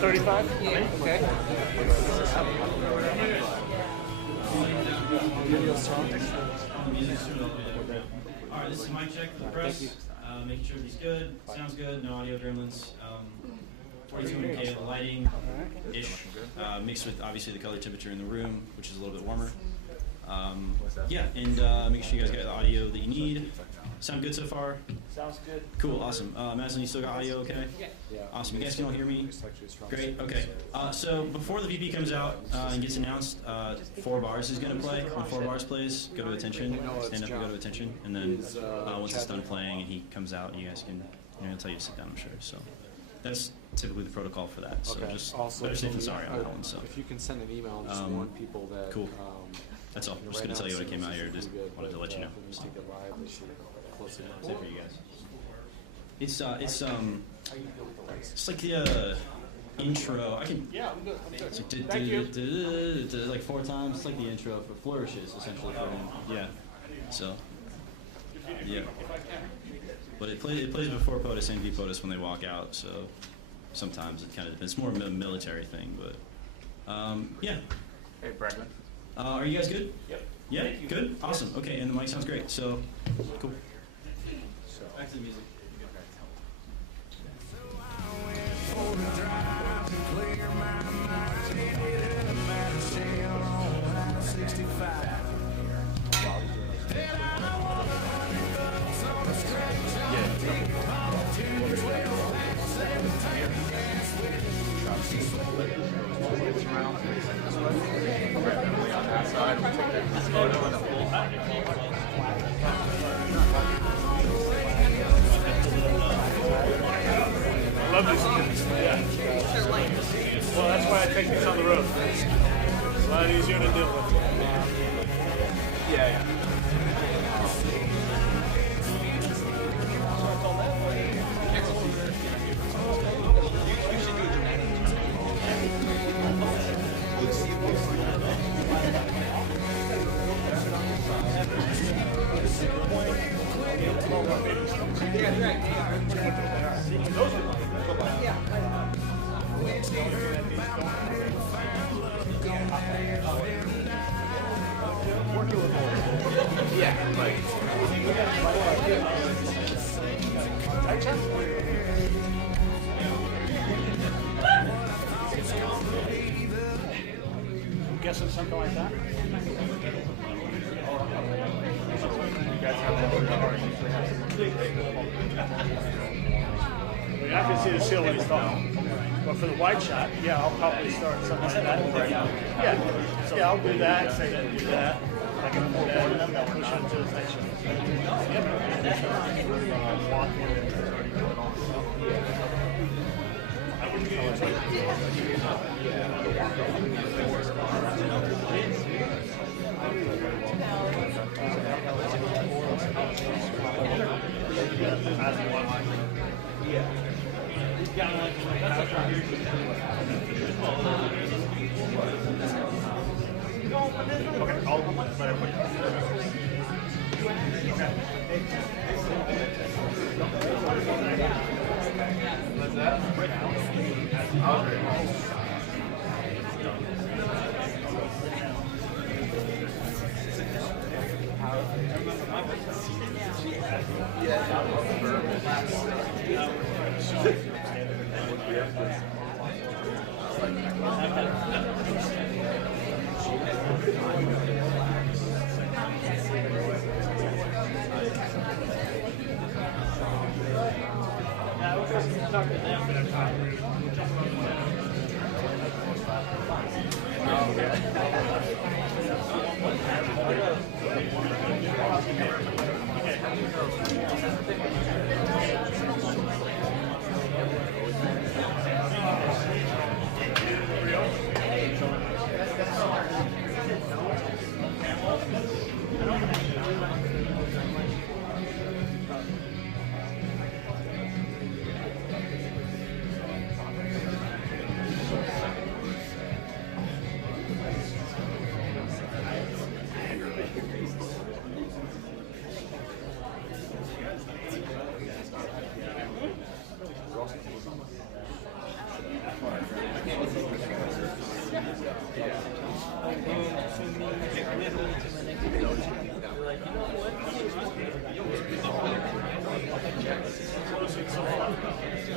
135? Yeah. Okay. Alright, this is mic check for the press. Making sure everything's good. Sounds good. No audio gremlins. 4200K of lighting-ish, mixed with obviously the color temperature in the room, which is a little bit warmer. Yeah, and make sure you guys got the audio that you need. Sound good so far? Sounds good. Cool, awesome. Maslin, you still got audio okay? Yeah. Awesome. You guys can all hear me? Great, okay. So before the VP comes out and gets announced, 4 bars is going to play. When 4 bars plays, go to attention, stand up and go to attention, and then once it's done playing and he comes out, you guys can, he'll tell you to sit down, I'm sure. So that's typically the protocol for that. So just better safe than sorry on that one. So if you can send an email, just warn people that. Cool. That's all. I'm just going to tell you what I came out here. Just wanted to let you know. So. Same for you guys. It's like the intro. I can. Yeah, I'm good. It's like, like 4 times. It's like the intro for flourishes, essentially for him. Yeah. So. Yeah. But it plays before POTUS and VPOTUS when they walk out. So sometimes it kind of it's more of a military thing, but yeah. Hey, Bregman. Are you guys good? Yep. Yeah. Good. Awesome. Okay, and the mic sounds great. So cool. Back to the music. I love these kids. Yeah. Well, that's why I take these on the road. It's a lot easier to deal with. Yeah. I'm guessing something like that. I mean, I can see the seal when he's talking. But for the wide shot, yeah, I'll probably start something like that. Yeah, I'll do that, and do that. I can pull that and then push it to the next one. I wouldn't get into okay, I'll let it What's that? I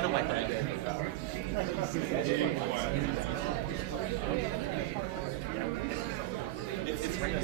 know my plan. It's right.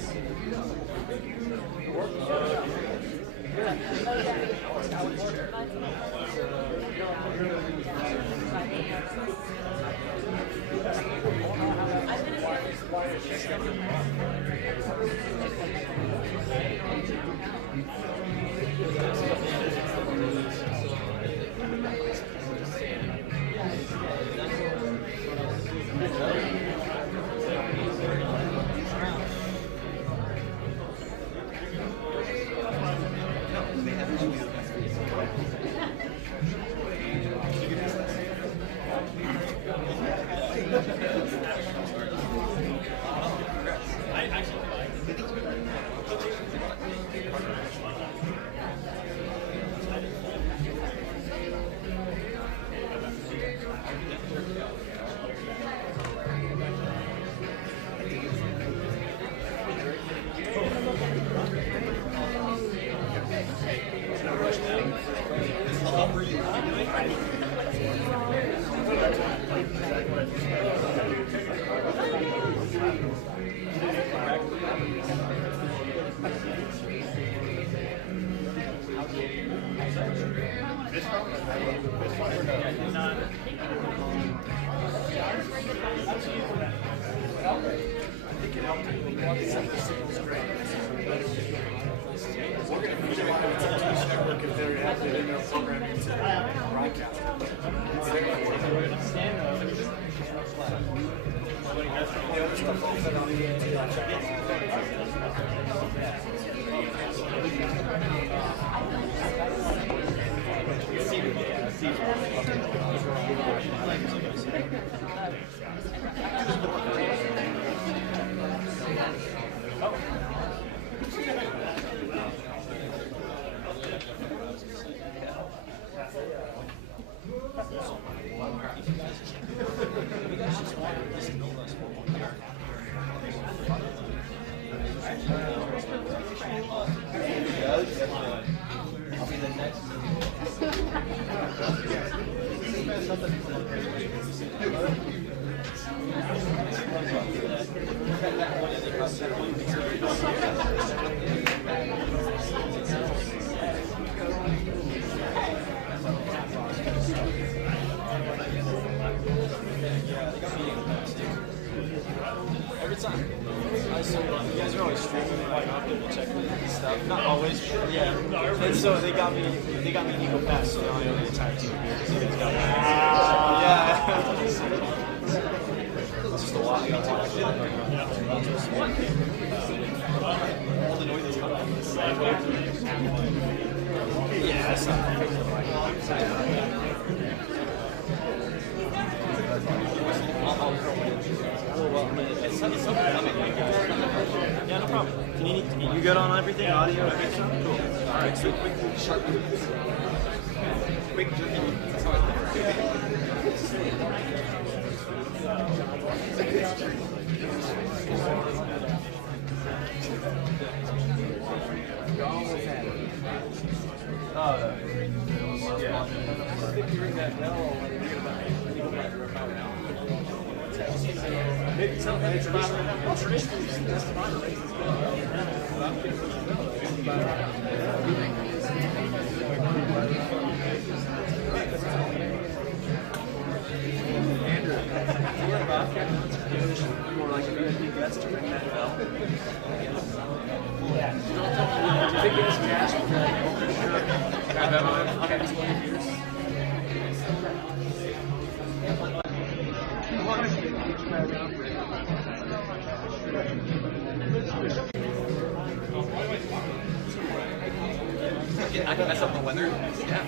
Every time. You guys are always streaming quite often to check stuff. Not always, but yeah. And so they got me an Eagle Pass, so now I own the entire team here because you guys got me. Yeah. It's just a lot. All the noise is coming. Yeah, that's not yeah, no problem. You good on everything? Audio? Cool. Alright, so quick, sharp. Quick, yeah. If you ring that bell, maybe tell them it's about traditionally that's about a race. Andrew, you were about more like a VIP guest to ring that bell. Yeah. Do you think it was cash? Grab that on. Okay. I can mess up the weather. Yeah.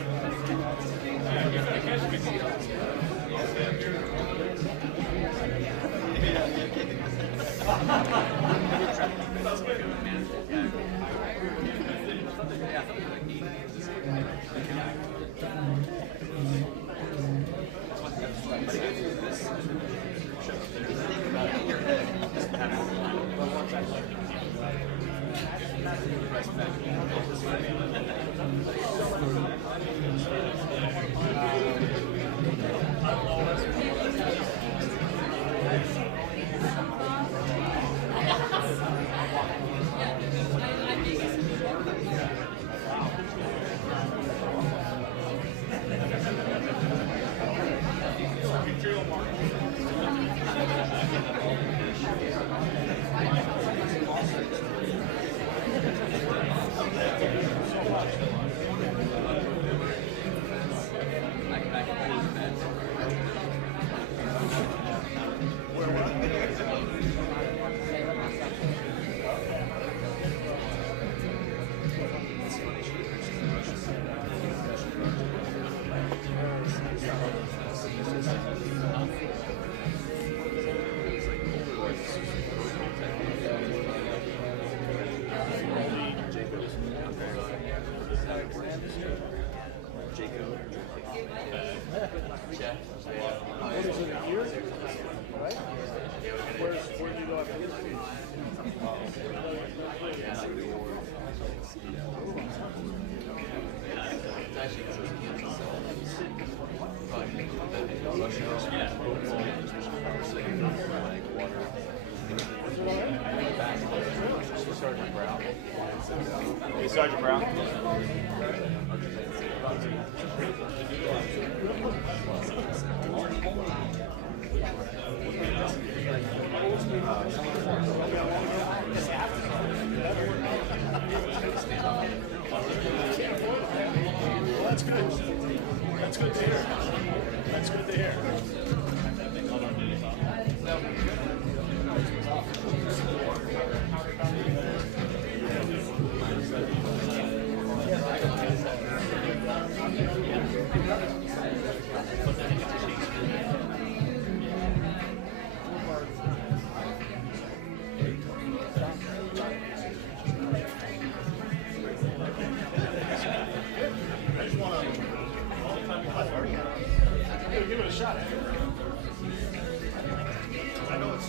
Where do you go after this? Hey, Sergeant Brown. Well, that's good. That's good to hear. That's good to hear. Give it a shot. I know it's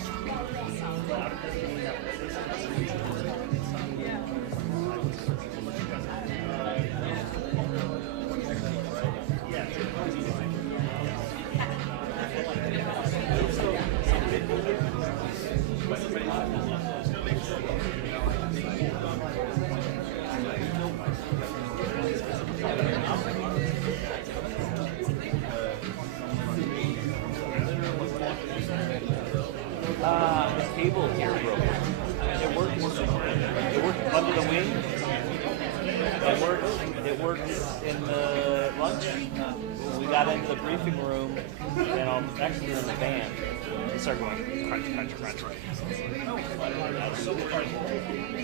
The cable here broke. It worked under the wing. It worked in the lunch. We got into the briefing room, and I'm actually in the van. It started going crunch, crunch, crunch.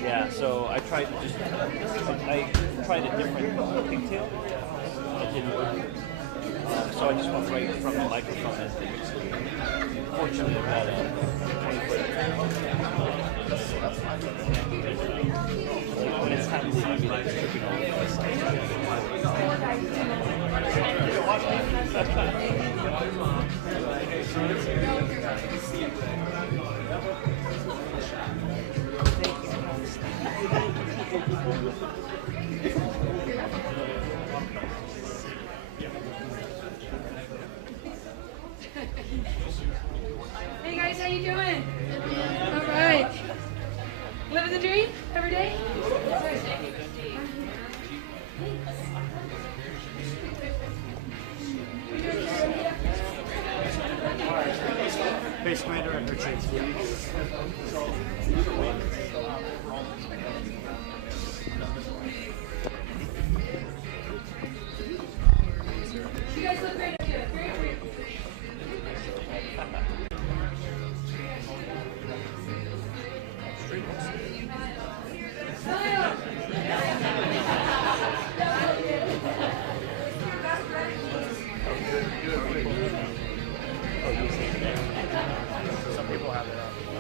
Yeah, so I tried a different pigtail. It didn't work. So I just went right from the microphone and fortunately I had a 20-foot. When it's time to leave, I'd be like tripping all over the Hey guys, how you doing? All right. Living the dream every day? Base Commander and her chase. You guys look great up here. Great. Smile. some people have it.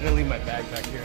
I'm gonna leave my bag back here.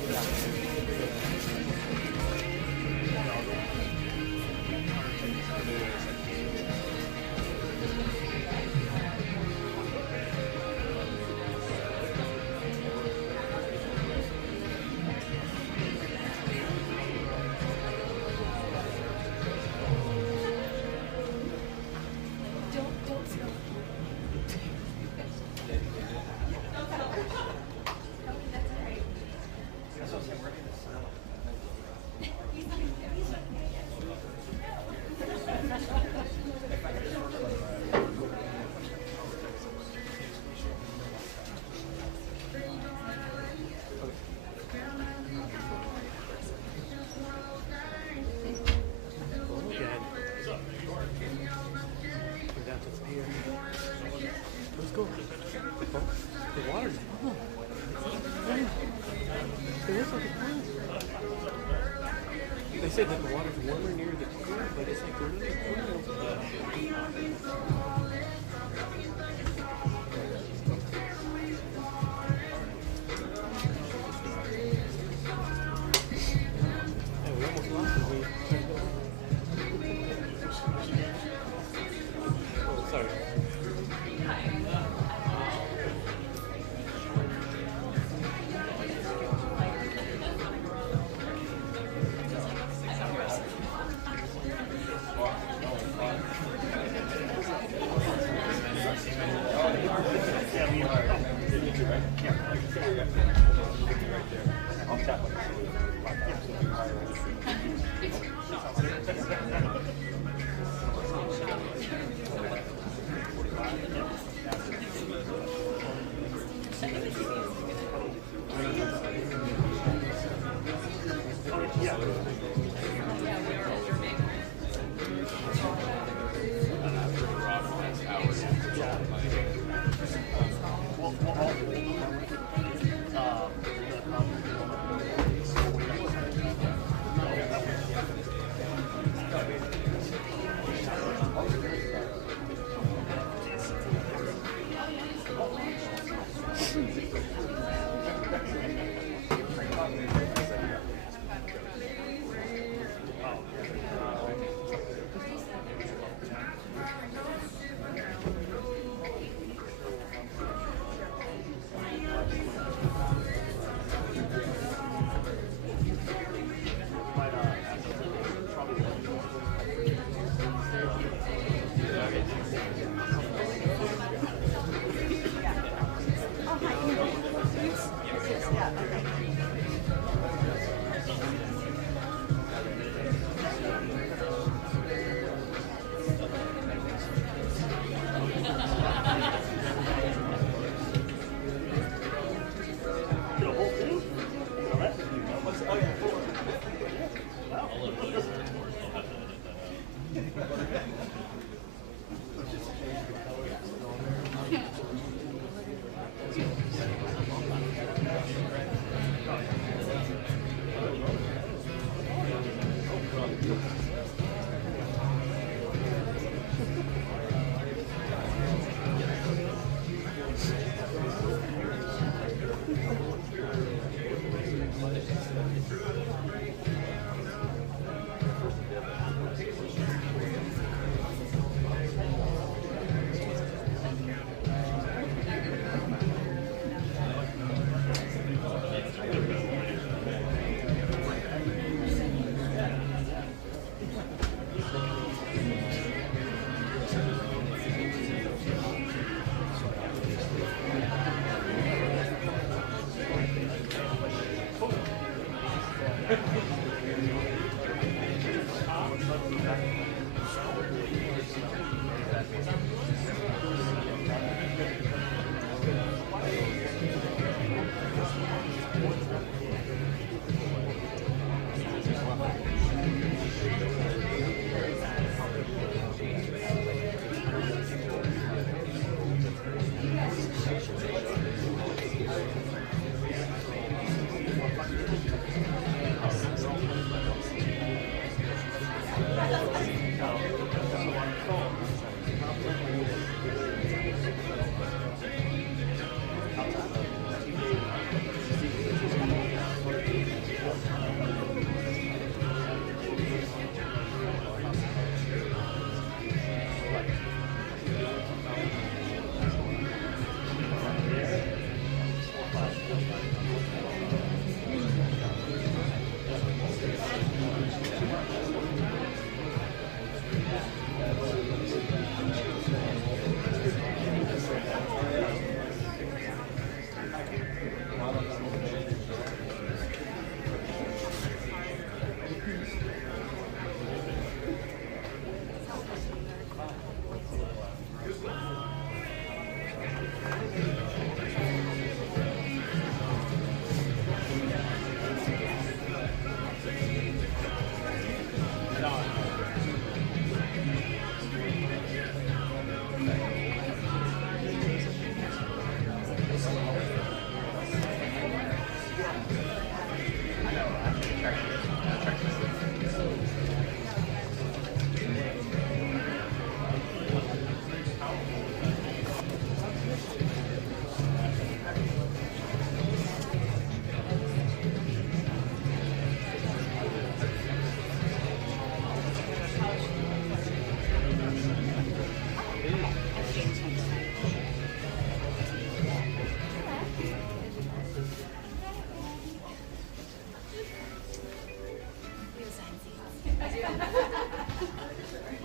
They said that the water's warmer near the pool, but it's like really cool. Hey, we almost lost it. Oh, sorry.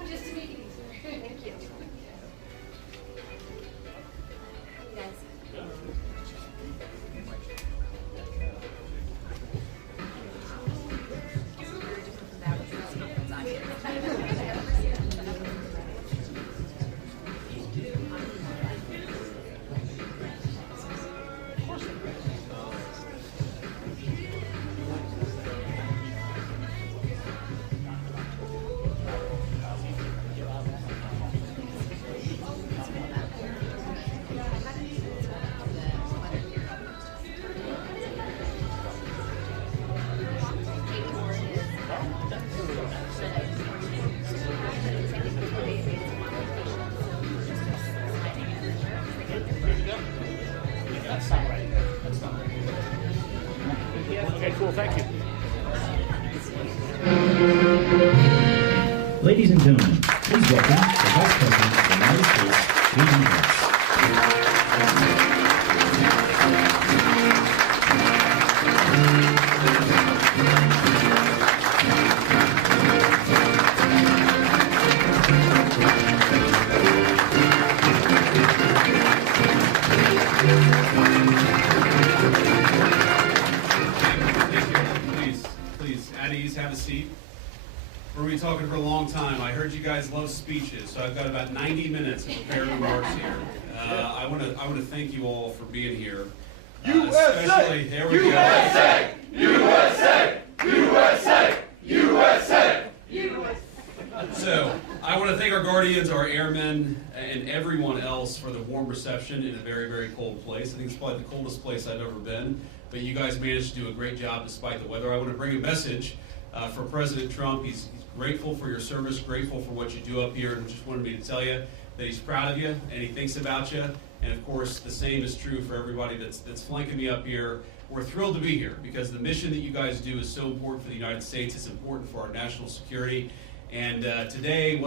Just to make it easier. Thank you. That's not right. That's not right. Okay, cool. Thank you. Ladies and gentlemen, please welcome the Vice President of the United States, Vance. Please, at ease, have a seat. We're going to be talking for a long time. I heard you guys love speeches, so I've got about 90 minutes of prepared remarks here. I want to thank you all for being here. Especially, there we USA! USA! USA! USA! So, I want to thank our guardians, our airmen, and everyone else for the warm reception in a very, very cold place. I think it's probably the coldest place I've ever been, but you guys managed to do a great job despite the weather. I want to bring a message for President Trump. He's grateful for your service, grateful for what you do up here, and just wanted me to tell you that he's proud of you and he thinks about you. And of course, the same is true for everybody that's flanking me up here. We're thrilled to be here because the mission that you guys do is so important for the United States. It's important for our national security. And today,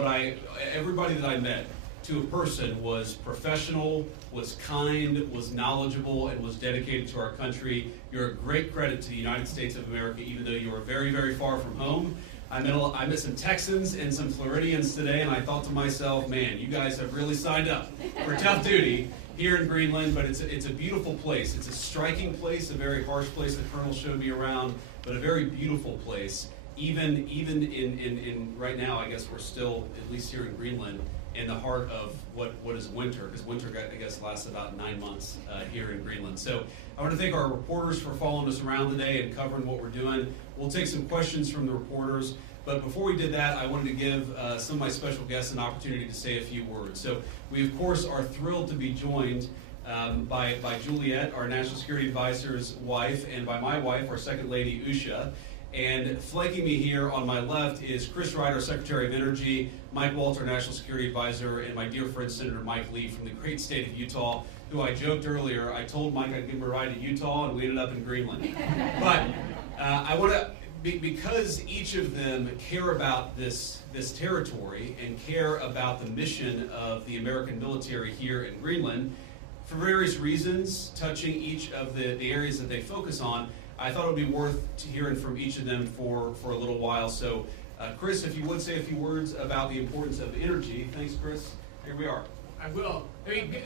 everybody that I met, to a person, was professional, was kind, was knowledgeable, and was dedicated to our country. You're a great credit to the United States of America, even though you are very, very far from home. I met some Texans and some Floridians today, and I thought to myself, man, you guys have really signed up for tough duty here in Greenland, but it's a beautiful place. It's a striking place, a very harsh place. The Colonel showed me around, but a very beautiful place. Even in right now, I guess we're still, at least here in Greenland, in the heart of what is winter, because winter, I guess, lasts about 9 months here in Greenland. So I want to thank our reporters for following us around today and covering what we're doing. We'll take some questions from the reporters, but before we did that, I wanted to give some of my special guests an opportunity to say a few words. So we, of course, are thrilled to be joined by Juliet, our National Security Advisor's wife, and by my wife, our Second Lady, Usha. And flanking me here on my left is Chris Ryder, Secretary of Energy, Mike Walter, National Security Advisor, and my dear friend, Senator Mike Lee from the great state of Utah, who I joked earlier, I told Mike I'd give him a ride to Utah, and we ended up in Greenland. But I want to, because each of them care about this territory and care about the mission of the American military here in Greenland, for various reasons, touching each of the areas that they focus on, I thought it would be worth hearing from each of them for a little while. So, Chris, if you would say a few words about the importance of energy. Thanks, Chris. Here we are. I will. Let me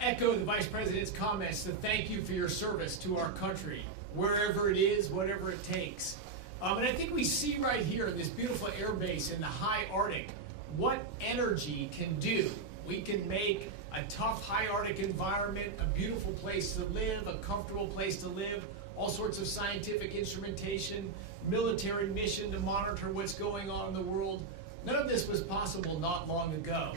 echo the Vice President's comments to thank you for your service to our country, wherever it is, whatever it takes. And I think we see right here in this beautiful air base in the high Arctic what energy can do. We can make a tough high Arctic environment a beautiful place to live, a comfortable place to live, all sorts of scientific instrumentation, military mission to monitor what's going on in the world. None of this was possible not long ago.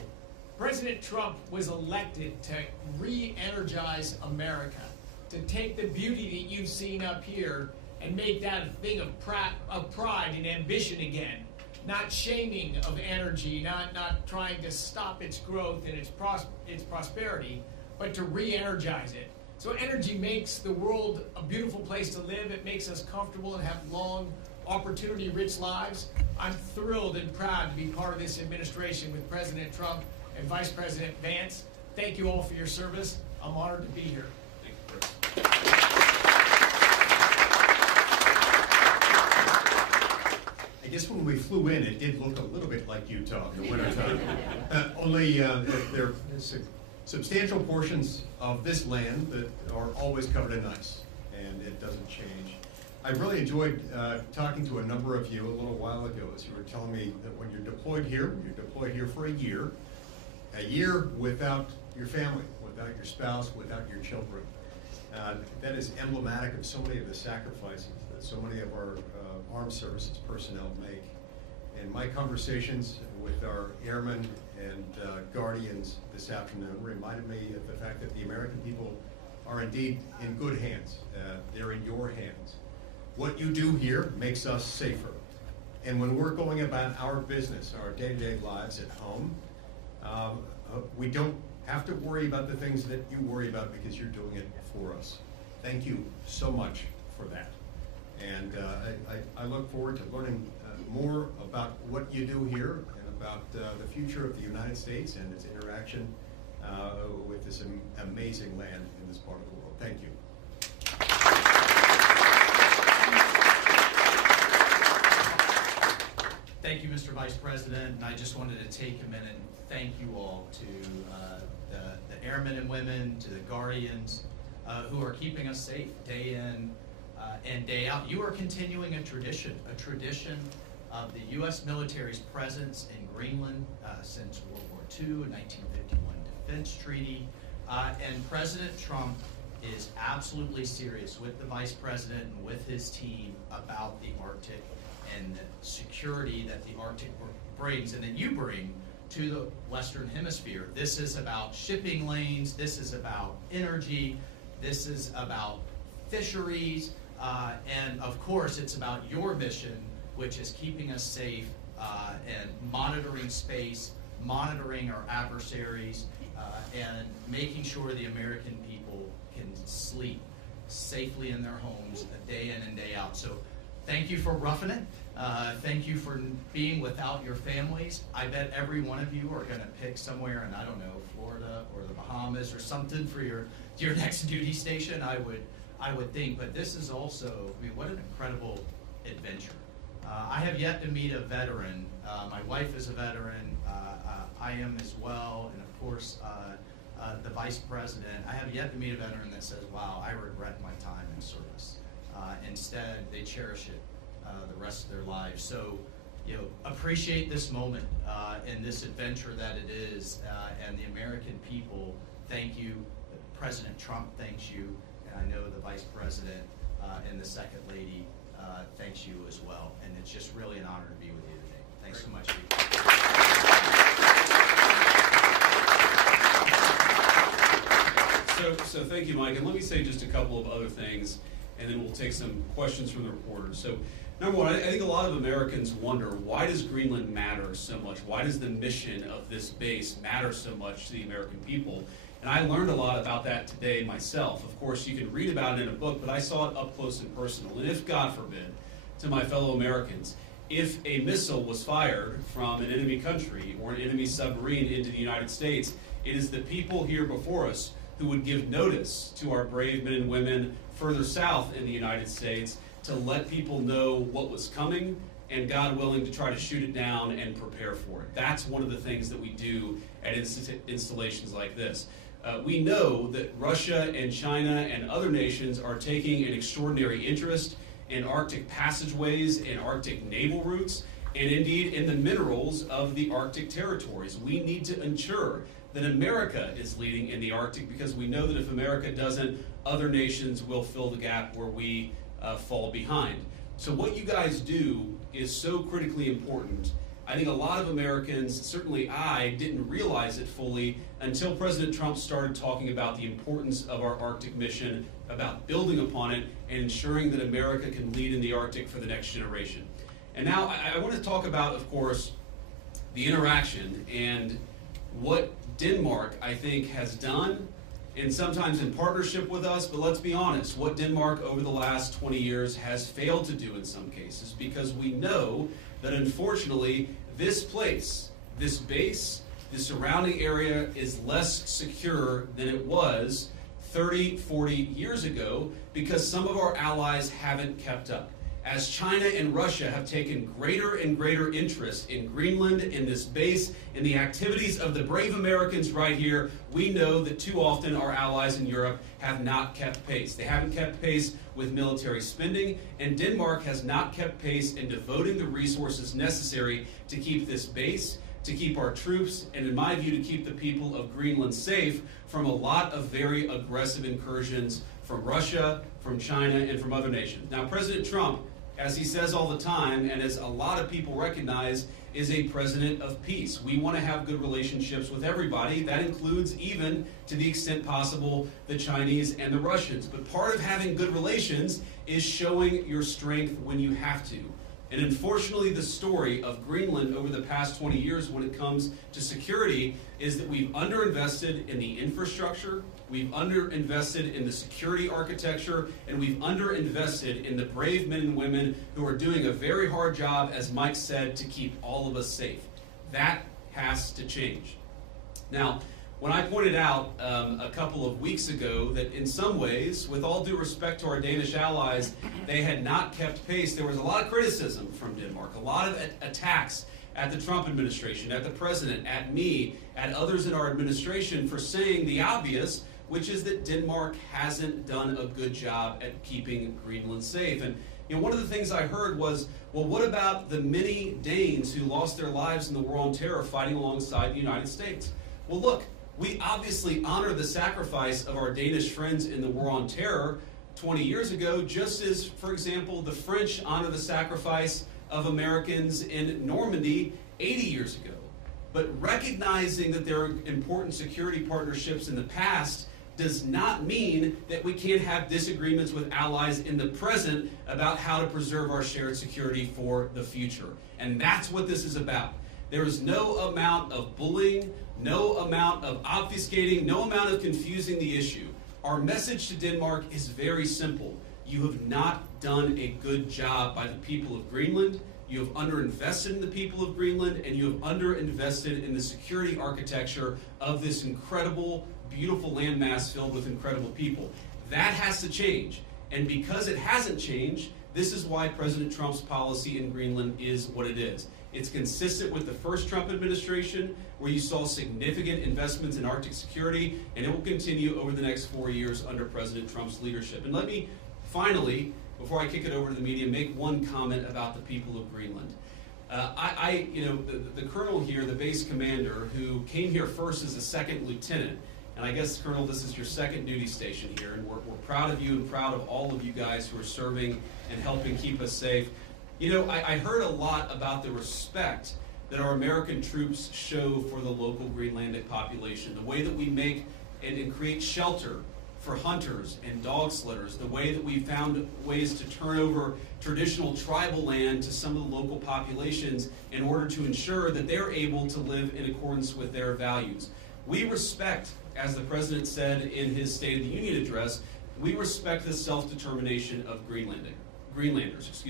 President Trump was elected to re-energize America, to take the beauty that you've seen up here and make that a thing of pride and ambition again. Not shaming of energy, not trying to stop its growth and its prosperity, but to re-energize it. So energy makes the world a beautiful place to live. It makes us comfortable and have long, opportunity-rich lives. I'm thrilled and proud to be part of this administration with President Trump and Vice President Vance. Thank you all for your service. I'm honored to be here. Thank you, Chris. I guess when we flew in, it did look a little bit like Utah in the wintertime. Only there are substantial portions of this land that are always covered in ice, and it doesn't change. I really enjoyed talking to a number of you a little while ago as you were telling me that when you're deployed here for a year without your family, without your spouse, without your children. That is emblematic of so many of the sacrifices that so many of our armed services personnel make. And my conversations with our airmen and guardians this afternoon reminded me of the fact that the American people are indeed in good hands. They're in your hands. What you do here makes us safer. And when we're going about our business, our day-to-day lives at home, we don't have to worry about the things that you worry about because you're doing it for us. Thank you so much for that. And I look forward to learning more about what you do here and about the future of the United States and its interaction with this amazing land in this part of the world. Thank you. Thank you, Mr. Vice President, and I just wanted to take a minute and thank you all to the airmen and women, to the guardians who are keeping us safe day in and day out. You are continuing a tradition of the U.S. military's presence in Greenland since World War II, a 1951 defense treaty, and President Trump is absolutely serious with the Vice President and with his team about the Arctic and the security that the Arctic brings and that you bring to the Western Hemisphere. This is about shipping lanes, this is about energy, this is about fisheries, and of course it's about your mission, which is keeping us safe and monitoring space, monitoring our adversaries, and making sure the American people can sleep safely in their homes day in and day out. So thank you for roughing it. Thank you for being without your families. I bet every one of you are going to pick somewhere in, I don't know, Florida or the Bahamas or something for your next duty station, I would think. But this is also, I mean, what an incredible adventure. I have yet to meet a veteran. My wife is a veteran. I am as well. And of course, the Vice President. I have yet to meet a veteran that says, wow, I regret my time in service. Instead, they cherish it the rest of their lives. So, appreciate this moment and this adventure that it is. And the American people, thank you. President Trump thanks you. And I know the Vice President and the Second Lady thanks you as well. And it's just really an honor to be with you today. Thanks so much. So thank you, Mike. And let me say just a couple of other things, and then we'll take some questions from the reporters. So number one, I think a lot of Americans wonder, why does Greenland matter so much? Why does the mission of this base matter so much to the American people? And I learned a lot about that today myself. Of course, you can read about it in a book, but I saw it up close and personal. And if, God forbid, to my fellow Americans, if a missile was fired from an enemy country or an enemy submarine into the United States, it is the people here before us who would give notice to our brave men and women further south in the United States to let people know what was coming and, God willing, to try to shoot it down and prepare for it. That's one of the things that we do at installations like this. We know that Russia and China and other nations are taking an extraordinary interest in Arctic passageways and Arctic naval routes, and indeed in the minerals of the Arctic territories. We need to ensure that America is leading in the Arctic, because we know that if America doesn't, other nations will fill the gap where we fall behind. So what you guys do is so critically important. I think a lot of Americans, certainly I, didn't realize it fully until President Trump started talking about the importance of our Arctic mission, about building upon it, and ensuring that America can lead in the Arctic for the next generation. And now I want to talk about, of course, the interaction and what Denmark, I think, has done, and sometimes in partnership with us, but let's be honest, what Denmark over the last 20 years has failed to do in some cases, because we know that unfortunately this place, this base, the surrounding area is less secure than it was 30, 40 years ago, because some of our allies haven't kept up. As China and Russia have taken greater and greater interest in Greenland, in this base, in the activities of the brave Americans right here, we know that too often our allies in Europe have not kept pace. They haven't kept pace with military spending, and Denmark has not kept pace in devoting the resources necessary to keep this base, to keep our troops, and in my view, to keep the people of Greenland safe from a lot of very aggressive incursions from Russia, from China, and from other nations. Now, President Trump, as he says all the time, and as a lot of people recognize, is a president of peace. We want to have good relationships with everybody. That includes, even to the extent possible, the Chinese and the Russians. But part of having good relations is showing your strength when you have to. And unfortunately, the story of Greenland over the past 20 years when it comes to security is that we've underinvested in the infrastructure, we've underinvested in the security architecture, and we've underinvested in the brave men and women who are doing a very hard job, as Mike said, to keep all of us safe. That has to change. Now, when I pointed out a couple of weeks ago that in some ways, with all due respect to our Danish allies, they had not kept pace, there was a lot of criticism from Denmark, a lot of attacks at the Trump administration, at the president, at me, at others in our administration for saying the obvious, which is that Denmark hasn't done a good job at keeping Greenland safe. And one of the things I heard was, well, what about the many Danes who lost their lives in the war on terror fighting alongside the United States? Well, look, we obviously honor the sacrifice of our Danish friends in the war on terror 20 years ago, just as, for example, the French honor the sacrifice of Americans in Normandy 80 years ago. But recognizing that there are important security partnerships in the past does not mean that we can't have disagreements with allies in the present about how to preserve our shared security for the future. And that's what this is about. There is no amount of bullying, no amount of obfuscating, no amount of confusing the issue. Our message to Denmark is very simple. You have not done a good job by the people of Greenland. You have underinvested in the people of Greenland, and you have underinvested in the security architecture of this incredible, beautiful landmass filled with incredible people. That has to change. And because it hasn't changed, this is why President Trump's policy in Greenland is what it is. It's consistent with the first Trump administration, where you saw significant investments in Arctic security, and it will continue over the next 4 years under President Trump's leadership. And let me finally, before I kick it over to the media, make one comment about the people of Greenland. The colonel here, the base commander, who came here first as a second lieutenant, and I guess, Colonel, this is your second duty station here, and we're proud of you and proud of all of you guys who are serving and helping keep us safe. I heard a lot about the respect that our American troops show for the local Greenlandic population, the way that we make and create shelter for hunters and dog sledders, the way that we found ways to turn over traditional tribal land to some of the local populations in order to ensure that they're able to live in accordance with their values. We respect, as the President said in his State of the Union address, we respect the self-determination of Greenlanders.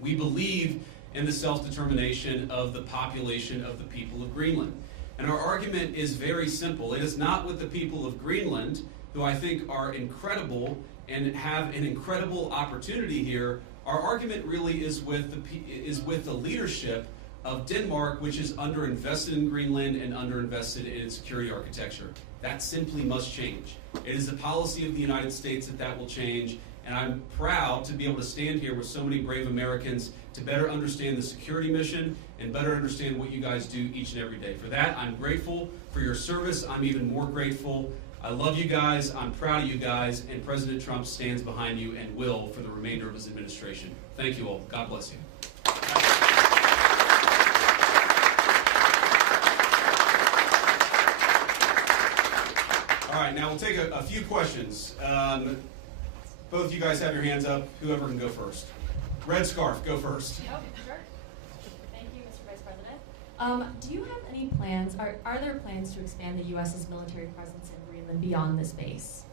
We believe in the self-determination of the population of the people of Greenland. And our argument is very simple. It is not with the people of Greenland, who I think are incredible and have an incredible opportunity here. Our argument really is with the leadership of Denmark, which is underinvested in Greenland and underinvested in its security architecture. That simply must change. It is the policy of the United States that will change, and I'm proud to be able to stand here with so many brave Americans to better understand the security mission and better understand what you guys do each and every day. For that, I'm grateful for your service. I'm even more grateful. I love you guys. I'm proud of you guys, and President Trump stands behind you and will for the remainder of his administration. Thank you all. God bless you. All right, now we'll take a few questions. Both of you guys have your hands up. Whoever can go first. Red scarf, go first. Yep, sure. Thank you, Mr. Vice President. Do you have any plans, are there plans to expand the U.S.'s military presence in Greenland beyond this base?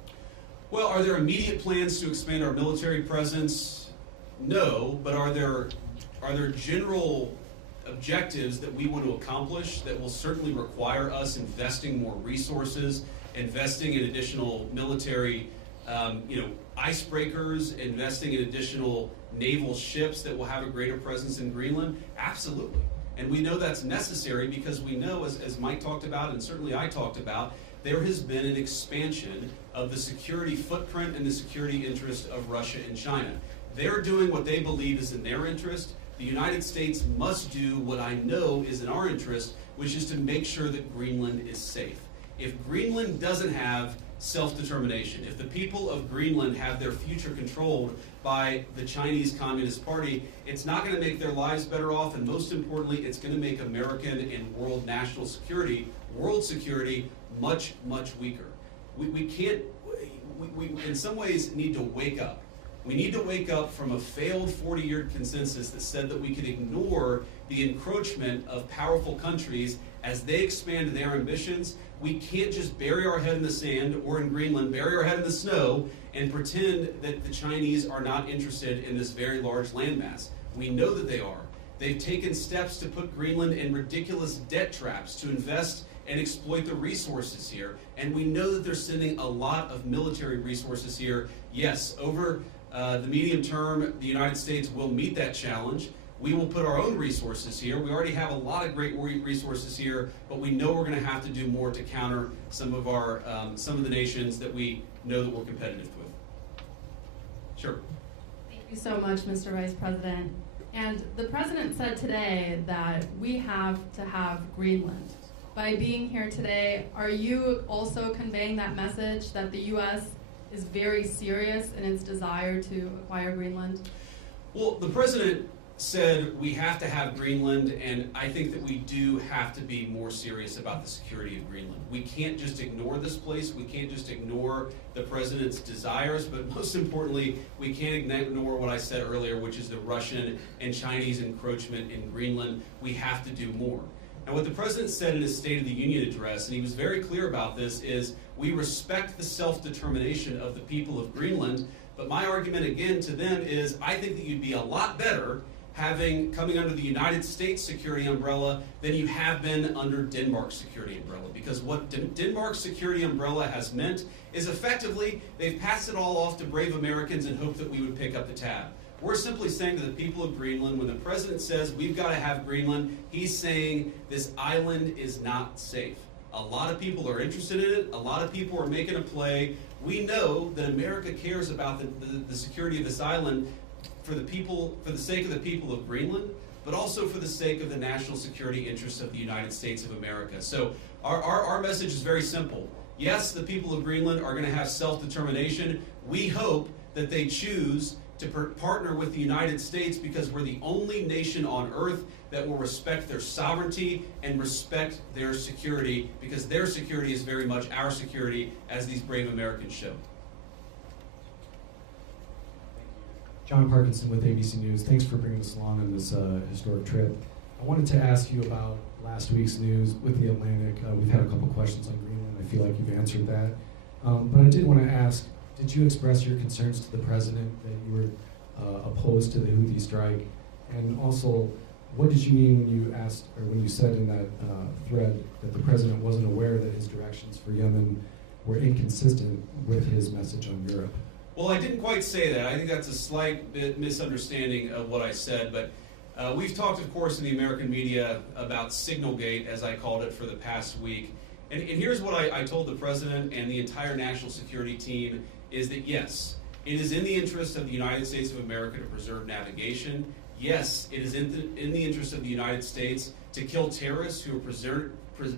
Well, are there immediate plans to expand our military presence? No, but are there general objectives that we want to accomplish that will certainly require us investing more resources, investing in additional military icebreakers, investing in additional naval ships that will have a greater presence in Greenland? Absolutely. And we know that's necessary because we know, as Mike talked about and certainly I talked about, there has been an expansion of the security footprint and the security interest of Russia and China. They're doing what they believe is in their interest. The United States must do what I know is in our interest, which is to make sure that Greenland is safe. If Greenland doesn't have self-determination, if the people of Greenland have their future controlled by the Chinese Communist Party, it's not going to make their lives better off, and most importantly, it's going to make American and world national security, world security, much, much weaker. We in some ways need to wake up. We need to wake up from a failed 40-year consensus that said that we could ignore the encroachment of powerful countries as they expand their ambitions. We can't just bury our head in the sand, or in Greenland, bury our head in the snow and pretend that the Chinese are not interested in this very large landmass. We know that they are. They've taken steps to put Greenland in ridiculous debt traps to invest and exploit the resources here. And we know that they're sending a lot of military resources here. Yes, over the medium term, the United States will meet that challenge. We will put our own resources here. We already have a lot of great resources here, but we know we're going to have to do more to counter some of the nations that we know that we're competitive with. Sure. Thank you so much, Mr. Vice President. And the President said today that we have to have Greenland. By being here today, are you also conveying that message that the U.S. is very serious in its desire to acquire Greenland? Well, the President said we have to have Greenland, and I think that we do have to be more serious about the security of Greenland. We can't just ignore this place. We can't just ignore the President's desires, but most importantly, we can't ignore what I said earlier, which is the Russian and Chinese encroachment in Greenland. We have to do more. And what the President said in his State of the Union address, and he was very clear about this, is we respect the self-determination of the people of Greenland, but my argument again to them is I think that you'd be a lot better coming under the United States security umbrella than you have been under Denmark's security umbrella. Because what Denmark's security umbrella has meant is effectively they've passed it all off to brave Americans and hoped that we would pick up the tab. We're simply saying to the people of Greenland, when the President says we've got to have Greenland, he's saying this island is not safe. A lot of people are interested in it. A lot of people are making a play. We know that America cares about the security of this island for the sake of the people of Greenland, but also for the sake of the national security interests of the United States of America. So our message is very simple. Yes, the people of Greenland are going to have self-determination. We hope that they choose to partner with the United States because we're the only nation on earth that will respect their sovereignty and respect their security, because their security is very much our security, as these brave Americans show. John Parkinson with ABC News. Thanks for bringing us along on this historic trip. I wanted to ask you about last week's news with the Atlantic. We've had a couple questions on Greenland. I feel like you've answered that. But I did want to ask, did you express your concerns to the President that you were opposed to the Houthi strike? And also, What did you mean when you asked, or when you said in that thread that the president wasn't aware that his directions for Yemen were inconsistent with his message on Europe? Well, I didn't quite say that. I think that's a slight bit misunderstanding of what I said, but we've talked, of course, in the American media about Signalgate, as I called it, for the past week. And here's what I told the president and the entire national security team, is that yes, it is in the interest of the United States of America to preserve navigation. Yes, it is in the interest of the United States to kill terrorists who are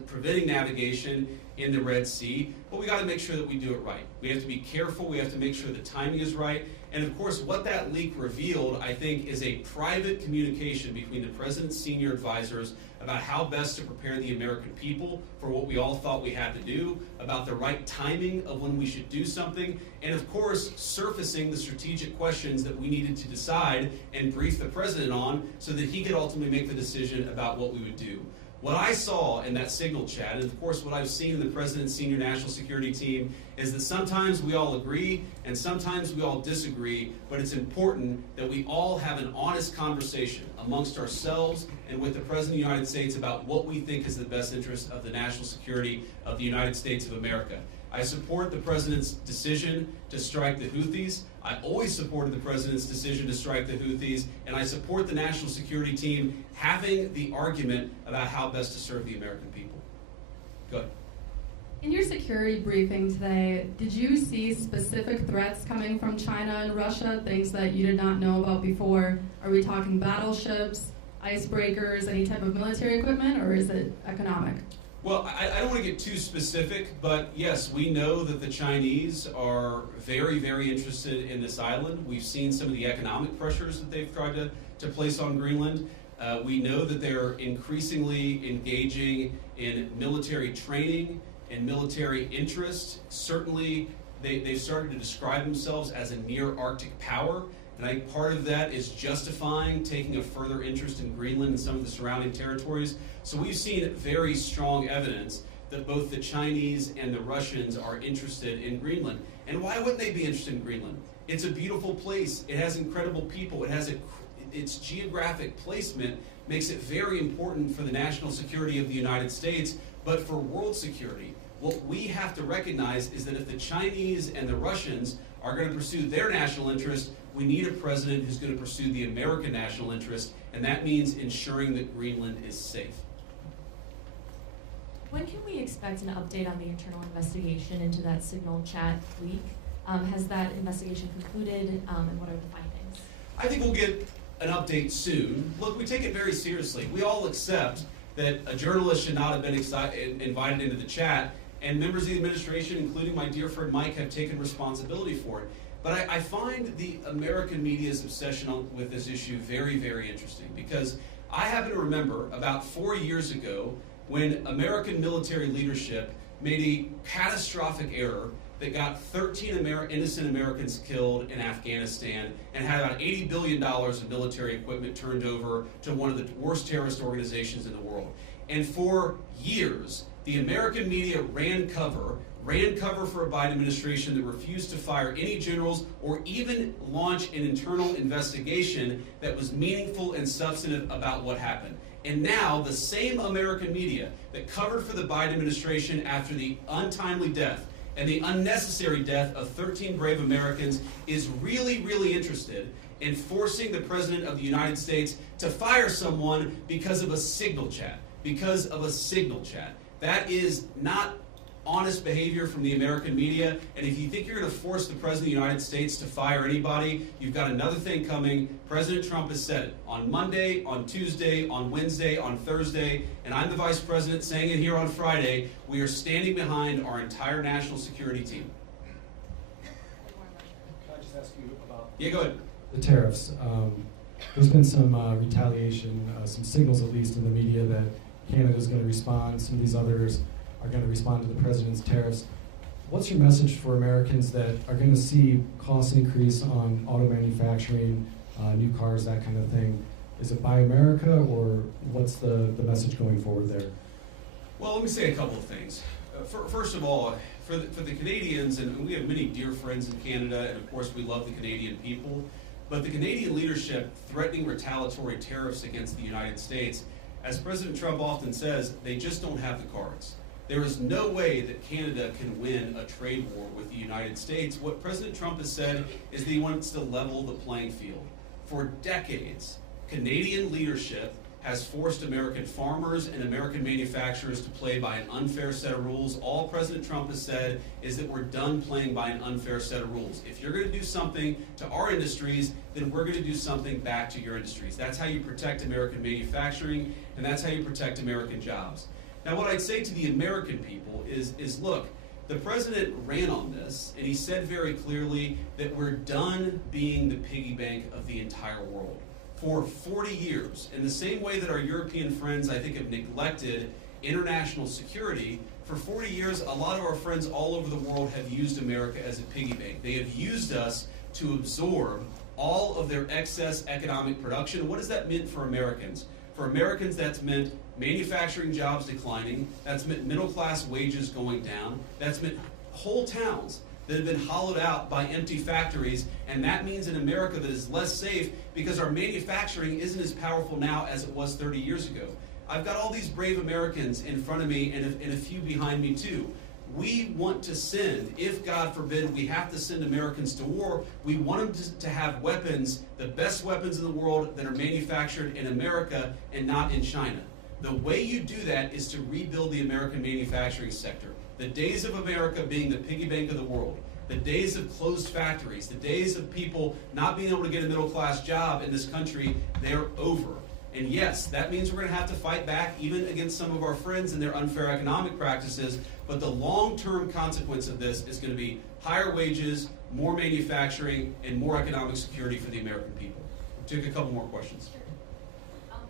preventing navigation in the Red Sea, but we got to make sure that we do it right. We have to be careful. We have to make sure the timing is right. And of course, what that leak revealed, I think, is a private communication between the president's senior advisors about how best to prepare the American people for what we all thought we had to do, about the right timing of when we should do something, and of course, surfacing the strategic questions that we needed to decide and brief the president on so that he could ultimately make the decision about what we would do. What I saw in that Signal chat, and of course what I've seen in the President's senior national security team, is that sometimes we all agree and sometimes we all disagree, but it's important that we all have an honest conversation amongst ourselves and with the President of the United States about what we think is the best interest of the national security of the United States of America. I support the President's decision to strike the Houthis. I always supported the President's decision to strike the Houthis, and I support the national security team having the argument about how best to serve the American people. Go ahead. In your security briefing today, did you see specific threats coming from China and Russia, things that you did not know about before? Are we talking battleships, icebreakers, any type of military equipment, or is it economic? Well, I don't want to get too specific, but yes, we know that the Chinese are very, very interested in this island. We've seen some of the economic pressures that they've tried to place on Greenland. We know that they're increasingly engaging in military training and military interest. Certainly, they've started to describe themselves as a near-Arctic power. And I think part of that is justifying taking a further interest in Greenland and some of the surrounding territories. So we've seen very strong evidence that both the Chinese and the Russians are interested in Greenland. And why wouldn't they be interested in Greenland? It's a beautiful place. It has incredible people. It has its geographic placement makes it very important for the national security of the United States, but for world security. What we have to recognize is that if the Chinese and the Russians are going to pursue their national interest, we need a president who's going to pursue the American national interest, and that means ensuring that Greenland is safe. When can we expect an update on the internal investigation into that Signal chat leak? Has that investigation concluded, and what are the findings? I think we'll get an update soon. Look, we take it very seriously. We all accept that a journalist should not have been invited into the chat, and members of the administration, including my dear friend Mike, have taken responsibility for it. But I find the American media's obsession with this issue very, very interesting, because I happen to remember about 4 years ago when American military leadership made a catastrophic error that got 13 innocent Americans killed in Afghanistan and had about $80 billion of military equipment turned over to one of the worst terrorist organizations in the world. And for years, the American media ran cover for a Biden administration that refused to fire any generals or even launch an internal investigation that was meaningful and substantive about what happened. And now the same American media that covered for the Biden administration after the untimely death and the unnecessary death of 13 brave Americans is really, really interested in forcing the President of the United States to fire someone because of a Signal chat. Because of a Signal chat. That is not honest behavior from the American media, and if you think you're going to force the President of the United States to fire anybody, you've got another thing coming. President Trump has said it on Monday, on Tuesday, on Wednesday, on Thursday, and I'm the Vice President saying it here on Friday. We are standing behind our entire national security team. Can I just ask you about go ahead. The tariffs? There's been some retaliation, some signals at least in the media that Canada's going to respond, some of these others are going to respond to the president's tariffs. What's your message for Americans that are going to see costs increase on auto manufacturing, new cars, that kind of thing? Is it Buy America, or what's the message going forward there? Well, let me say a couple of things. First of all, for the Canadians, and we have many dear friends in Canada, and of course we love the Canadian people, But the Canadian leadership threatening retaliatory tariffs against the United States, as President Trump often says, they just don't have the cards. There is no way that Canada can win a trade war with the United States. What President Trump has said is that he wants to level the playing field. For decades, Canadian leadership has forced American farmers and American manufacturers to play by an unfair set of rules. All President Trump has said is that we're done playing by an unfair set of rules. If you're going to do something to our industries, then we're going to do something back to your industries. That's how you protect American manufacturing, and that's how you protect American jobs. Now, what I'd say to the American people is look, the president ran on this, and he said very clearly that we're done being the piggy bank of the entire world. For 40 years, in the same way that our European friends, I think, have neglected international security, for 40 years, a lot of our friends all over the world have used America as a piggy bank. They have used us to absorb all of their excess economic production. What does that mean for Americans? For Americans, that's meant manufacturing jobs declining, that's meant middle-class wages going down, that's meant whole towns that have been hollowed out by empty factories, and that means an America that is less safe because our manufacturing isn't as powerful now as it was 30 years ago. I've got all these brave Americans in front of me and a few behind me too. We want to send, if God forbid we have to send Americans to war, we want them to have weapons, the best weapons in the world that are manufactured in America and not in China. The way you do that is to rebuild the American manufacturing sector. The days of America being the piggy bank of the world, the days of closed factories, the days of people not being able to get a middle-class job in this country, they're over. And yes, that means we're going to have to fight back even against some of our friends and their unfair economic practices, but the long-term consequence of this is going to be higher wages, more manufacturing, and more economic security for the American people. We'll take a couple more questions.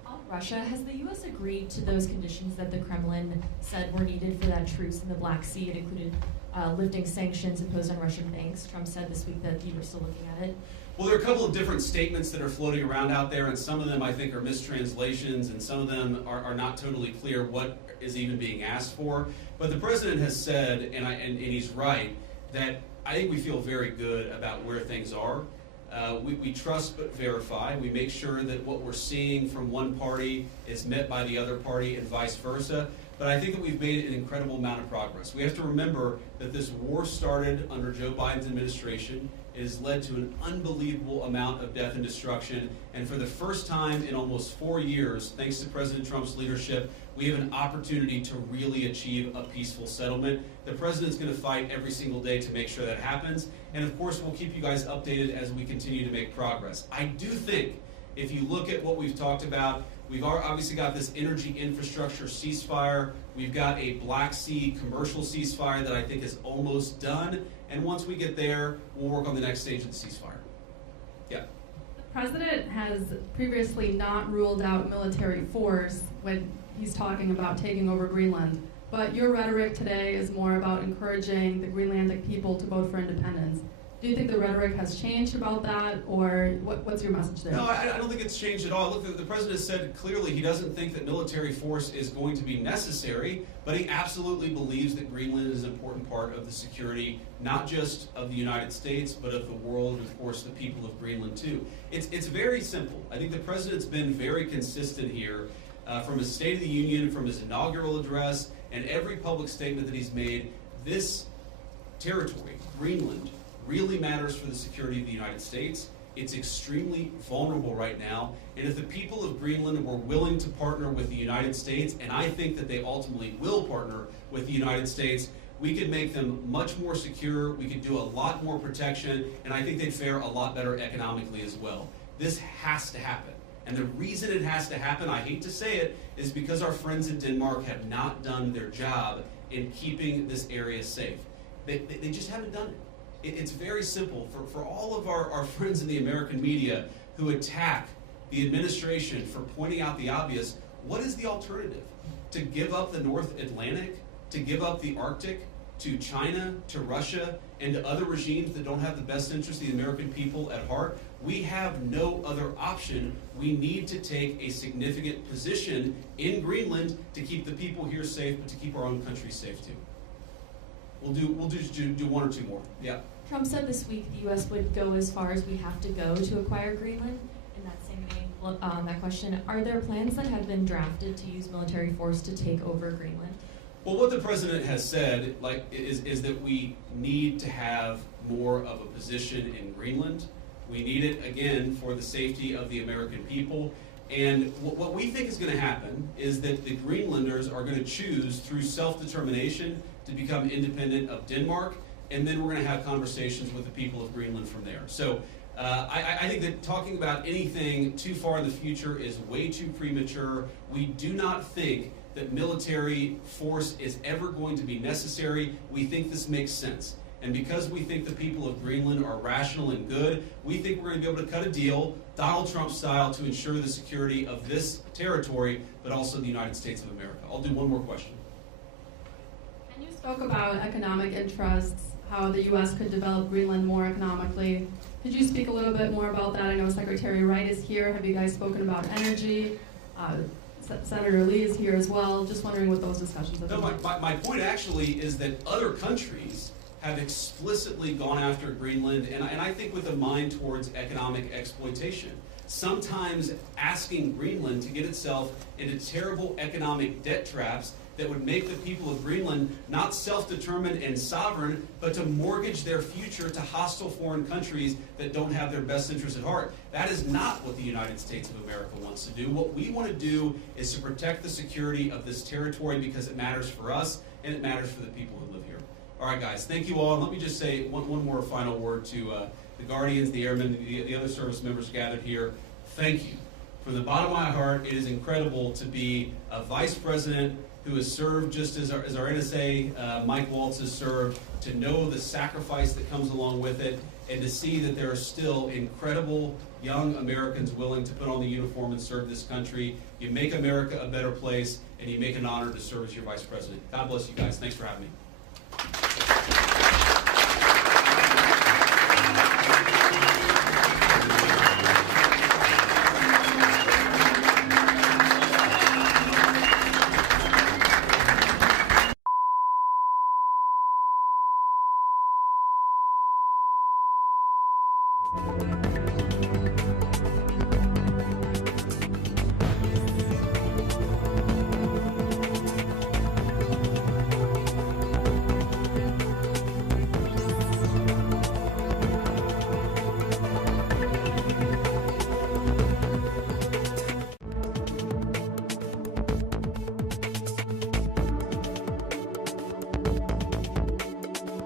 On Russia, has the U.S. agreed to those conditions that the Kremlin said were needed for that truce in the Black Sea? It included lifting sanctions imposed on Russian banks. Trump said this week that you were still looking at it. Well, there are a couple of different statements that are floating around out there, and some of them I think are mistranslations, and some of them are not totally clear what is even being asked for. But the president has said, and he's right, that I think we feel very good about where things are. We trust but verify. We make sure that what we're seeing from one party is met by the other party and vice versa. But I think that we've made an incredible amount of progress. We have to remember that this war started under Joe Biden's administration. It has led to an unbelievable amount of death and destruction. And for the first time in almost 4 years, thanks to President Trump's leadership, we have an opportunity to really achieve a peaceful settlement. The president's going to fight every single day to make sure that happens. And of course, we'll keep you guys updated as we continue to make progress. I do think, if you look at what we've talked about, we've obviously got this energy infrastructure ceasefire. We've got a Black Sea commercial ceasefire that I think is almost done. And once we get there, we'll work on the next stage of the ceasefire. Yeah. The president has previously not ruled out military force when he's talking about taking over Greenland. But your rhetoric today is more about encouraging the Greenlandic people to vote for independence. Do you think the rhetoric has changed about that, or what's your message there? No, I don't think it's changed at all. Look, the president has said clearly he doesn't think that military force is going to be necessary, but he absolutely believes that Greenland is an important part of the security, not just of the United States, but of the world, and of course the people of Greenland too. It's very simple. I think the president's been very consistent here from his State of the Union, from his inaugural address, and every public statement that he's made. This territory, Greenland, really matters for the security of the United States. It's extremely vulnerable right now, and if the people of Greenland were willing to partner with the United States, and I think that they ultimately will partner with the United States, we could make them much more secure, we could do a lot more protection, and I think they'd fare a lot better economically as well. This has to happen. And the reason it has to happen, I hate to say it, is because our friends in Denmark have not done their job in keeping this area safe. They just haven't done it. It's very simple. For all of our friends in the American media who attack the administration for pointing out the obvious, what is the alternative? To give up the North Atlantic? To give up the Arctic to China, to Russia, and to other regimes that don't have the best interest of the American people at heart? We have no other option. We need to take a significant position in Greenland to keep the people here safe, but to keep our own country safe too. We'll do one or two more. Yeah. Trump said this week the U.S. would go as far as we have to go to acquire Greenland. In that same vein, that question, are there plans that have been drafted to use military force to take over Greenland? Well, what the president has said, is that we need to have more of a position in Greenland. We need it, again, for the safety of the American people. And what we think is going to happen is that the Greenlanders are going to choose through self-determination to become independent of Denmark, and then we're going to have conversations with the people of Greenland from there. So I think that talking about anything too far in the future is way too premature. We do not think that military force is ever going to be necessary. We think this makes sense. And because we think the people of Greenland are rational and good, we think we're going to be able to cut a deal, Donald Trump style, to ensure the security of this territory, but also the United States of America. I'll do one more question. And you spoke about economic interests, how the U.S. could develop Greenland more economically. Could you speak a little bit more about that? I know Secretary Wright is here. Have you guys spoken about energy? Senator Lee is here as well. Just wondering what those discussions have been like. My point actually is that other countries have explicitly gone after Greenland, and I think with a mind towards economic exploitation. Sometimes asking Greenland to get itself into terrible economic debt traps that would make the people of Greenland not self-determined and sovereign, but to mortgage their future to hostile foreign countries that don't have their best interests at heart. That is not what the United States of America wants to do. What we want to do is to protect the security of this territory because it matters for us and it matters for the people who live here. All right, guys, thank you all. And let me just say one more final word to the Guardians, the Airmen, the other service members gathered here. Thank you. From the bottom of my heart, it is incredible to be a vice president who has served just as our NSA, Mike Waltz, has served, to know the sacrifice that comes along with it, and to see that there are still incredible young Americans willing to put on the uniform and serve this country. You make America a better place, and you make an honor to serve as your vice president. God bless you guys. Thanks for having me.